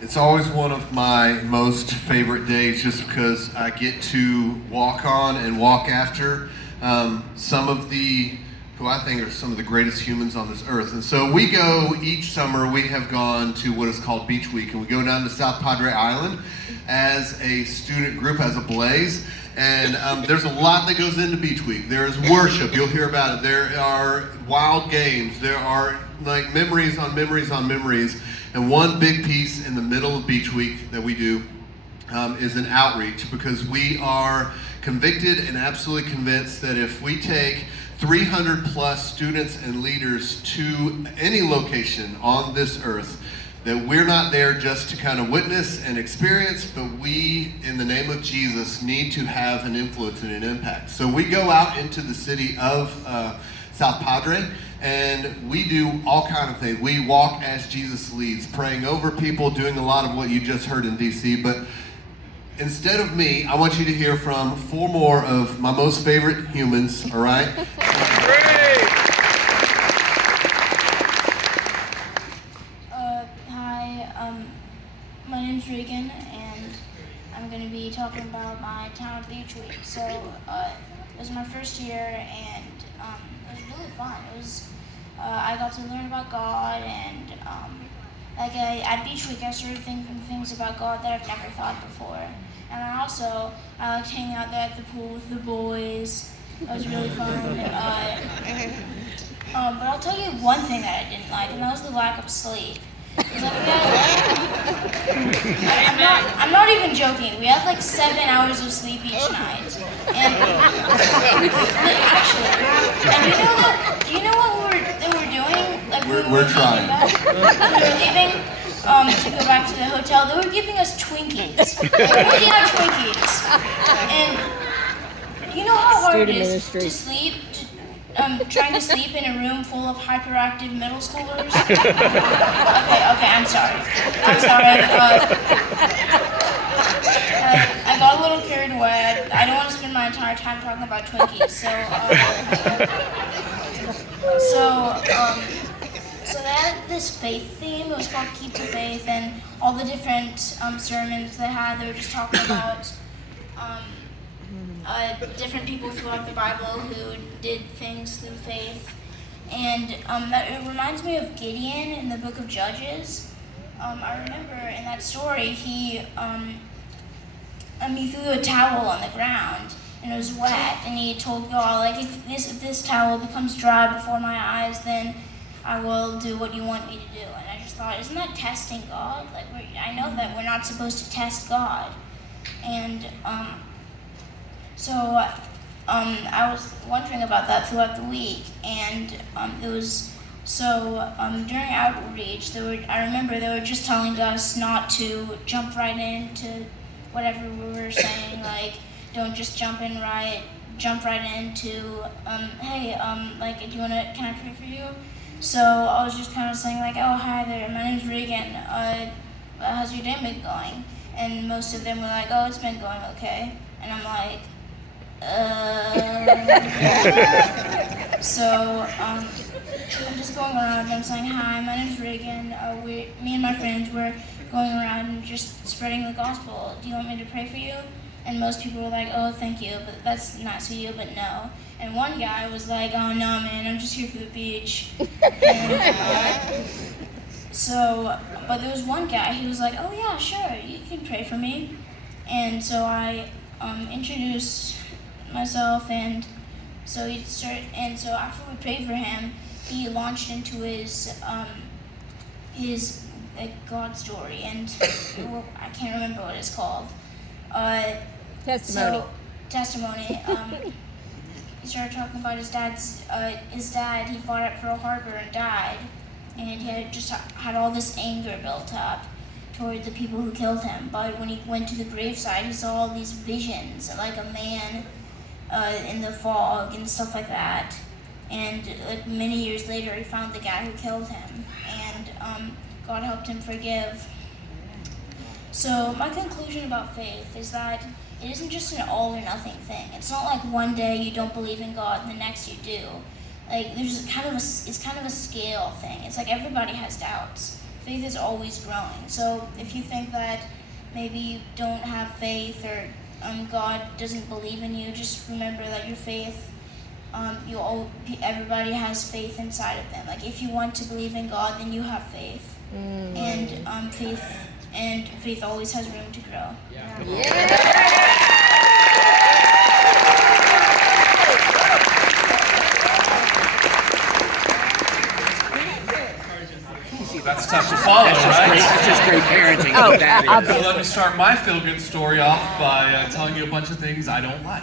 It's always one of my most favorite days just because I get to walk on and walk after some of who I think are some of the greatest humans on this earth. And so we go each summer, we have gone to what is called Beach Week, and we go down to South Padre Island as a student group, as a blaze. And there's a lot that goes into Beach Week. There's worship, you'll hear about it. There are wild games. There are like memories on memories on memories. And one big piece in the middle of Beach Week that we do is an outreach, because we are convicted and absolutely convinced that if we take 300 plus students and leaders to any location on this earth, that we're not there just to kind of witness and experience, but we, in the name of Jesus, need to have an influence and an impact. So we go out into the city of South Padre, and we do all kinds of things. We walk as Jesus leads, praying over people, doing a lot of what you just heard in DC. But instead of me, I want you to hear from 4 more of my most favorite humans, all right? Hi, my name's Reagan, and I'm going to be talking about my town of Beach Week. So, it was my first year, and it was really fun. It was, I got to learn about God, and at Beach Week, I started thinking things about God that I've never thought before. And I liked hanging out there at the pool with the boys. That was really fun. But I'll tell you one thing that I didn't like, and that was the lack of sleep. I'm not even joking. We had like 7 hours of sleep each night. And actually, and do you know what we were doing? Like we're trying. We were leaving to go back to the hotel. They were giving us Twinkies. They were eating our Twinkies. And you know how hard it is to sleep? Trying to sleep in a room full of hyperactive middle schoolers? Okay, I'm sorry. I got a little carried away. I don't want to spend my entire time talking about Twinkies. So they had this faith theme. It was called Keep the Faith, and all the different sermons they had, they were just talking about different people throughout the Bible who did things through faith. And it reminds me of Gideon in the book of Judges. I remember in that story, he threw a towel on the ground, and it was wet, and he told God, like, if this towel becomes dry before my eyes, then I will do what you want me to do. And I just thought, isn't that testing God? Like, I know that we're not supposed to test God. And so I was wondering about that throughout the week, and during outreach, I remember they were just telling us not to jump right into whatever we were saying, like, don't just jump right into, hey, can I pray for you? So I was just kind of saying, like, oh, hi there, my name's Reagan, how's your day been going? And most of them were like, oh, it's been going okay. And I'm like, So I'm just going around and I'm saying, hi, my name's Reagan. Me and my friends were going around and just spreading the gospel. Do you want me to pray for you? And most people were like, oh, thank you, but that's nice of you, but no. And one guy was like, oh, no, man, I'm just here for the beach. But there was one guy, he was like, oh, yeah, sure, you can pray for me. And so I introduced myself, and so after we prayed for him, he launched into his God story, and I can't remember what it's called. Testimony. Testimony. He started talking about his dad. He fought at Pearl Harbor and died, and he had all this anger built up toward the people who killed him. But when he went to the graveside, he saw all these visions, like a man in the fog and stuff like that. And like many years later, he found the guy who killed him, and God helped him forgive. So my conclusion about faith is that it isn't just an all or nothing thing. It's not like one day you don't believe in God and the next you do. Like it's kind of a scale thing. It's like everybody has doubts. faith is always growing. So if you think that maybe you don't have faith or God doesn't believe in you, just remember that your faith, everybody has faith inside of them. Like if you want to believe in God, then you have faith, and faith always has room to grow. That's tough to follow, right? It's just great parenting. So let me start my feel-good story off by telling you a bunch of things I don't like.